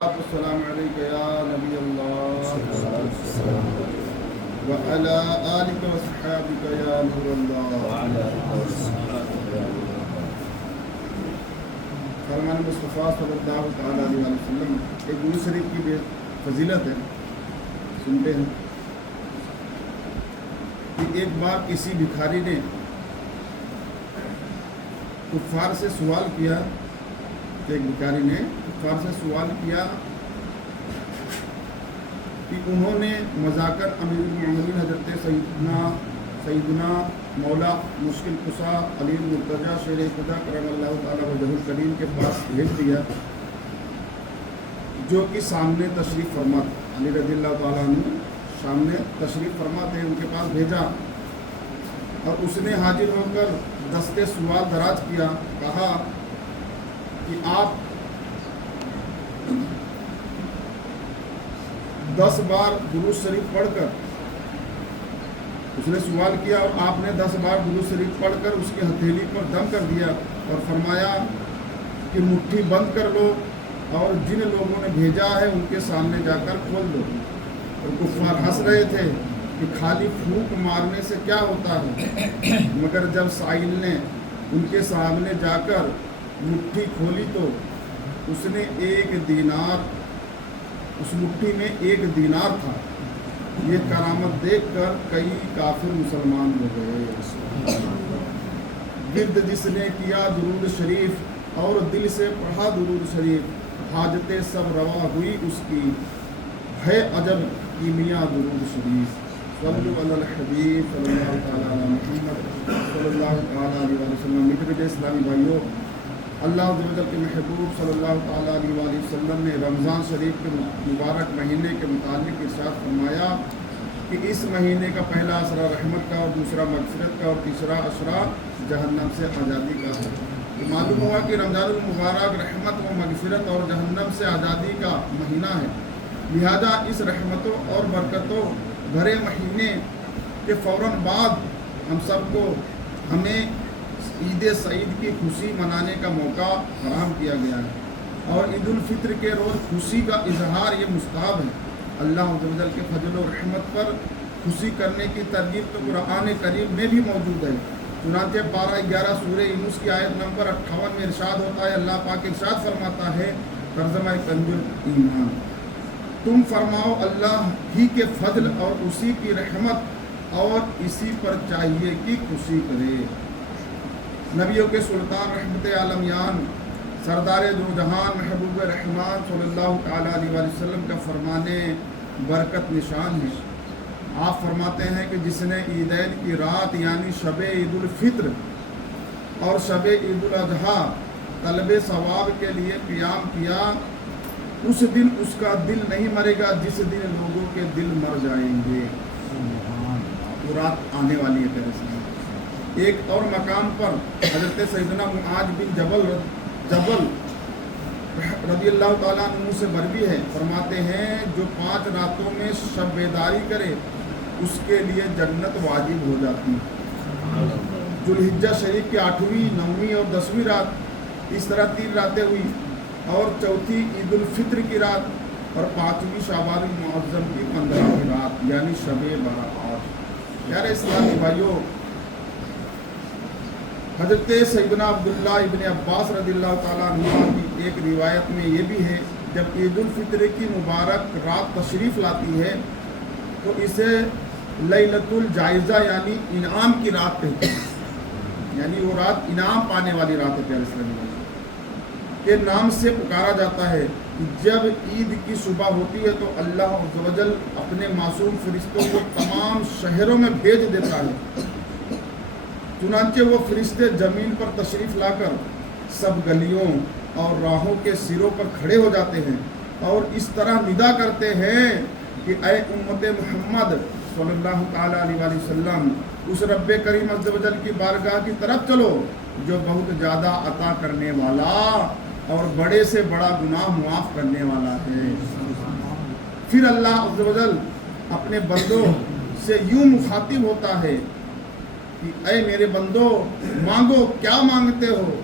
السلام علیکم یا نبی اللہ وعلی آلک و صحابک یا نور اللہ۔ فرمان مصطفیٰ صلی اللہ تعالیٰ علیہ وسلم ایک درود شریف کی بے فضیلت ہے، سنتے ہیں کہ ایک بار کسی بھکاری نے کفار سے سوال کیا ایک بھکاری نے کفار سے سوال کیا کہ انہوں نے مذاکر امیر المومنین حضرت سیدنا مولا مشکل کشا علی مرتضیٰ شیر خدا کرم اللہ تعالیٰ وجہ الکریم کے پاس بھیج دیا، جو کہ سامنے تشریف فرما علی رضی اللہ تعالیٰ عنہ سامنے تشریف فرما تھے، ان کے پاس بھیجا اور اس نے حاضر ہو کر دستے سوال دراز کیا، کہا کہ آپ 10 بار درود شریف پڑھ کر، اس نے سوال کیا اور آپ نے 10 بار درود شریف پڑھ کر اس کی ہتھیلی پر دم کر دیا اور فرمایا کہ مٹھی بند کر لو اور جن لوگوں نے بھیجا ہے ان کے سامنے جا کر کھول دو۔ اور کفار ہنس رہے تھے کہ خالی پھونک مارنے سے کیا ہوتا ہے، مگر جب سائل نے ان کے سامنے جا کر مٹھی کھولی تو اس نے 1 دینار، اس مٹھی میں 1 دینار تھا۔ یہ کرامت دیکھ کر کئی کافر مسلمان ہو گئے۔ گرد جس نے کیا درود شریف اور دل سے پڑھا درود شریف، حاجتیں سب روا ہوئی اس کی، ہے عجب کیمیا درود شریف۔ صلی اللہ علیہ الحبیب صلی اللہ تعالیٰ علیہ محمد صلی اللہ تعالیٰ علیہ وسلم۔ میٹھے اسلامی بھائیوں، اللہ کے محبوب صلی اللہ تعالیٰ علیہ وآلہ وسلم نے رمضان شریف کے مبارک مہینے کے متعلق ارشاد فرمایا کہ اس مہینے کا پہلا عشرہ رحمت کا اور دوسرا مغفرت کا اور تیسرا عشرہ جہنم سے آزادی کا ہے۔ معلوم ہوا کہ رمضان المبارک رحمت و مغفرت اور جہنم سے آزادی کا مہینہ ہے، لہذا اس رحمتوں اور برکتوں بھرے مہینے کے فوراً بعد ہم سب کو ہمیں عید سعید کی خوشی منانے کا موقع فراہم کیا گیا ہے، اور عید الفطر کے روز خوشی کا اظہار یہ مستحب ہے۔ اللہ عز و جل کے فضل و رحمت پر خوشی کرنے کی ترغیب تو قرآن کریم میں بھی موجود ہے۔ چنانچہ 12-11 سورہ یونس کی آیت نمبر 58 میں ارشاد ہوتا ہے، اللہ پاک ارشاد فرماتا ہے، ترجمہ کنز ایمان، تم فرماؤ اللہ ہی کے فضل اور اسی کی رحمت اور اسی پر چاہیے کہ خوشی کرے۔ نبیوں کے سلطان رحمت عالمیان سردار دو جہان محبوب رحمان صلی اللہ تعالیٰ علیہ وآلہ وسلم کا فرمانے برکت نشان ہے۔ آپ فرماتے ہیں کہ جس نے عیدین کی رات یعنی شب عید الفطر اور شب عید الاضحیٰ طلب ثواب کے لیے قیام کیا، اس دن اس کا دل نہیں مرے گا جس دن لوگوں کے دل مر جائیں گے۔ وہ رات آنے والی ہے پہلے سے۔ ایک اور مقام پر حضرت سیدنا معاذ بن جبل رضی اللہ تعالیٰ عنہ سے مروی ہے، فرماتے ہیں جو 5 راتوں میں شب بیداری کرے اس کے لیے جنت واجب ہو جاتی ہے۔ ذوالحجہ شریف کی 8ویں، 9ویں اور 10ویں رات، اس طرح 3 راتیں ہوئی، اور چوتھی عید الفطر کی رات اور 5ویں شعبان المعظم کی 15ویں رات یعنی شب برات۔ پیارے اسلامی بھائیوں، حضرت سیدنا عبداللہ ابن عباس رضی اللہ تعالیٰ عنہ کی ایک روایت میں یہ بھی ہے، جب عید الفطر کی مبارک رات تشریف لاتی ہے تو اسے لیلۃ الجائزہ یعنی انعام کی رات کہتے ہیں، یعنی وہ رات انعام پانے والی رات ہے۔ پیارے اسلامی کے نام سے پکارا جاتا ہے۔ جب عید کی صبح ہوتی ہے تو اللہ عز و جل اپنے معصوم فرشتوں کو تمام شہروں میں بھیج دیتا ہے، چنانچہ وہ فرشتے زمین پر تشریف لا کر سب گلیوں اور راہوں کے سروں پر کھڑے ہو جاتے ہیں اور اس طرح ندا کرتے ہیں کہ اے امت محمد صلی اللہ تعالیٰ علیہ وآلہ وسلم، اس رب کریم عز و جل کی بارگاہ کی طرف چلو جو بہت زیادہ عطا کرنے والا اور بڑے سے بڑا گناہ معاف کرنے والا ہے۔ پھر اللہ عز و جل اپنے بندوں سے یوں مخاطب ہوتا ہے کہ اے میرے بندو، مانگو کیا مانگتے ہو،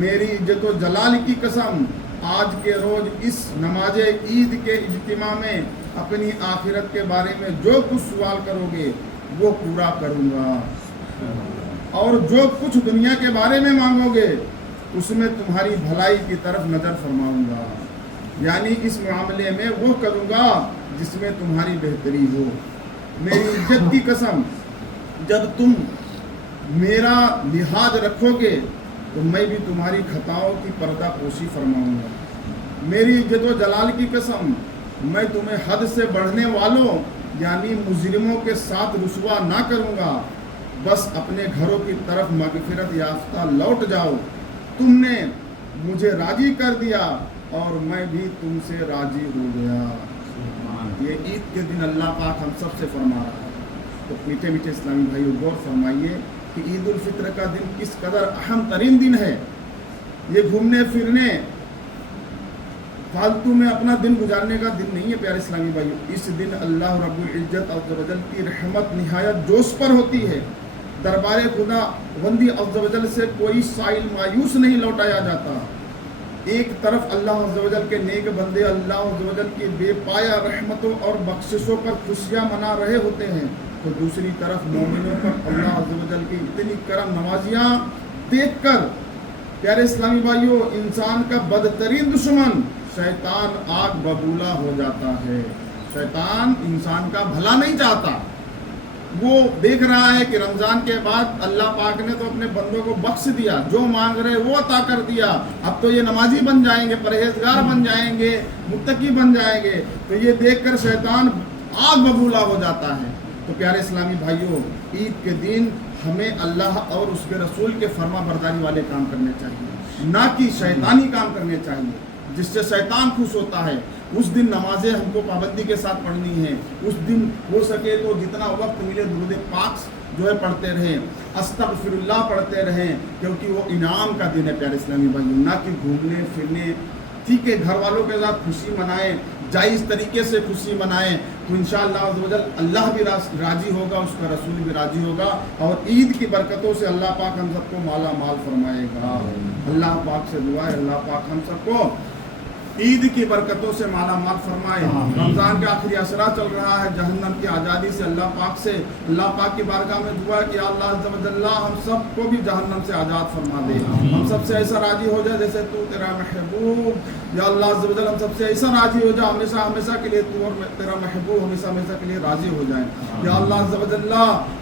میری عزت و جلال کی قسم آج کے روز اس نماز عید کے اجتماع میں اپنی آخرت کے بارے میں جو کچھ سوال کرو گے وہ پورا کروں گا، اور جو کچھ دنیا کے بارے میں مانگو گے اس میں تمہاری بھلائی کی طرف نظر فرماؤں گا، یعنی اس معاملے میں وہ کروں گا جس میں تمہاری بہتری ہو۔ میری عزت کی قسم، جب تم میرا لحاظ رکھو گے تو میں بھی تمہاری خطاؤں کی پردہ پوشی فرماؤں گا۔ میری عزت و جلال کی قسم، میں تمہیں حد سے بڑھنے والوں یعنی مجرموں کے ساتھ رسوا نہ کروں گا، بس اپنے گھروں کی طرف مغفرت یافتہ لوٹ جاؤ۔ تم نے مجھے راضی کر دیا اور میں بھی تم سے راضی ہو گیا۔ یہ عید کے دن اللہ پاک ہم سب سے فرما رہا ہے۔ تو میٹھے میٹھے اسلامی بھائیو، غور فرمائیے کہ عید الفطر کا دن کس قدر اہم ترین دن ہے۔ یہ گھومنے پھرنے فالتو میں اپنا دن گزارنے کا دن نہیں ہے پیارے اسلامی بھائیو۔ اس دن اللہ رب العزت عز و جل کی رحمت نہایت جوش پر ہوتی ہے۔ دربار خدا بندی عز و جل سے کوئی سائل مایوس نہیں لوٹایا جاتا۔ ایک طرف اللہ عز و جل کے نیک بندے اللہ عز و جل کی بے پایا رحمتوں اور بخششوں پر خوشیاں منا رہے ہوتے ہیں، تو دوسری طرف مومنوں پر اللہ عز و جل کی اتنی کرم نوازیاں دیکھ کر پیارے اسلامی بھائیوں انسان کا بدترین دشمن شیطان آگ ببولا ہو جاتا ہے۔ شیطان انسان کا بھلا نہیں چاہتا۔ وہ دیکھ رہا ہے کہ رمضان کے بعد اللہ پاک نے تو اپنے بندوں کو بخش دیا، جو مانگ رہے وہ عطا کر دیا، اب تو یہ نمازی بن جائیں گے، پرہیزگار بن جائیں گے، متقی بن جائیں گے، تو یہ دیکھ کر شیطان آگ ببولا ہو جاتا ہے۔ تو پیارے اسلامی بھائیوں، عید کے دن ہمیں اللہ اور اس کے رسول کے فرما برداری والے کام کرنے چاہیے، نہ کہ شیطانی کام کرنے چاہیے جس سے شیطان خوش ہوتا ہے۔ اس دن نمازیں ہم کو پابندی کے ساتھ پڑھنی ہے۔ اس دن ہو سکے تو جتنا وقت ملے درود پاک جو ہے پڑھتے رہیں، استغفر اللہ پڑھتے رہیں، کیونکہ وہ انعام کا دن ہے پیارے اسلامی بھائیوں، نہ کہ گھومنے پھرنے۔ ٹھیک ہے، گھر والوں کے ساتھ خوشی منائیں، جائز طریقے سے خوشی منائیں، تو انشاءاللہ عز و جل اللہ بھی راضی ہوگا، اس کا رسول بھی راضی ہوگا، اور عید کی برکتوں سے اللہ پاک ہم سب کو مالا مال فرمائے گا۔ اللہ پاک سے دعا ہے اللہ پاک ہم سب کو عید کی برکتوں سے مالا مال فرمائے۔ رمضان کا آخری عشرہ چل رہا ہے، جہنم کی آزادی سے اللہ پاک کی بارگاہ میں دعا ہے کہ اللہ عز و جل ہم سب کو بھی جہنم سے آزاد فرما دے، ہم سب سے ایسا راضی ہو جائے جیسے تو تیرا محبوب، یا اللہ عز و جل ہم سب سے ایسا راضی ہو جائے ہمیشہ ہمیشہ کے لیے، تو اور تیرا محبوب ہمیشہ ہمیشہ کے لیے راضی ہو جائیں۔ یا اللہ عز و جل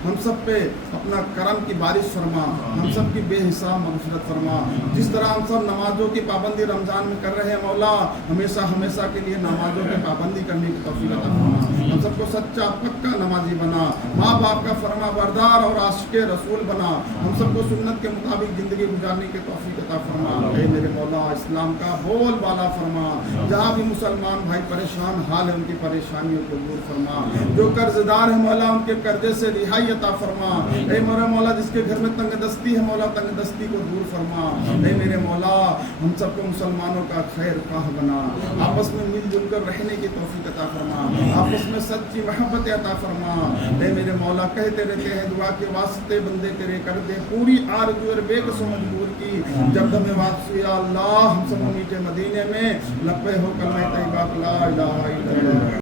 ہم سب پہ اپنا کرم کی بارش فرما، ہم سب کی بے حساب مغفرت فرما۔ جس طرح ہم سب نمازوں کی پابندی رمضان میں کر رہے ہیں، مولا ہمیشہ ہمیشہ کے لیے نمازوں کی پابندی کرنے کی توفیق عطا فرما۔ ہم سب کو سچا پکا نمازی بنا، ماں باپ کا فرما بردار اور عاشق رسول بنا، ہم سب کو سنت کے مطابق زندگی گزارنے کی توفیق عطا فرما۔ اے میرے مولا اسلام کا بول بالا فرما، جہاں بھی مسلمان بھائی پریشان حال ہے ان کی پریشانیوں کو دور فرما، جو قرض دار ہے مولا ان کے قرضے سے رہائی عطا فرما۔ اے میرے مولا جس کے گھر میں تنگ دستی ہے مولا تنگ دستی کو دور فرما۔ اے میرے مولا ہم سب کو مسلمانوں کا خیر خواہ بنا، آپس میں مل جل کر رہنے کی توفیق عطا فرما، آپس میں سچی محبت عطا فرما۔ اے میرے مولا کہتے رہتے ہیں دعا کے واسطے بندے تیرے کر دے پوری آرزو اور بے قصو مجبور کی، جب دم واپسی یا اللہ ہم سب میٹھے مدینے میں لبے ہو کلمہ طیبہ لا الہ الا اللہ۔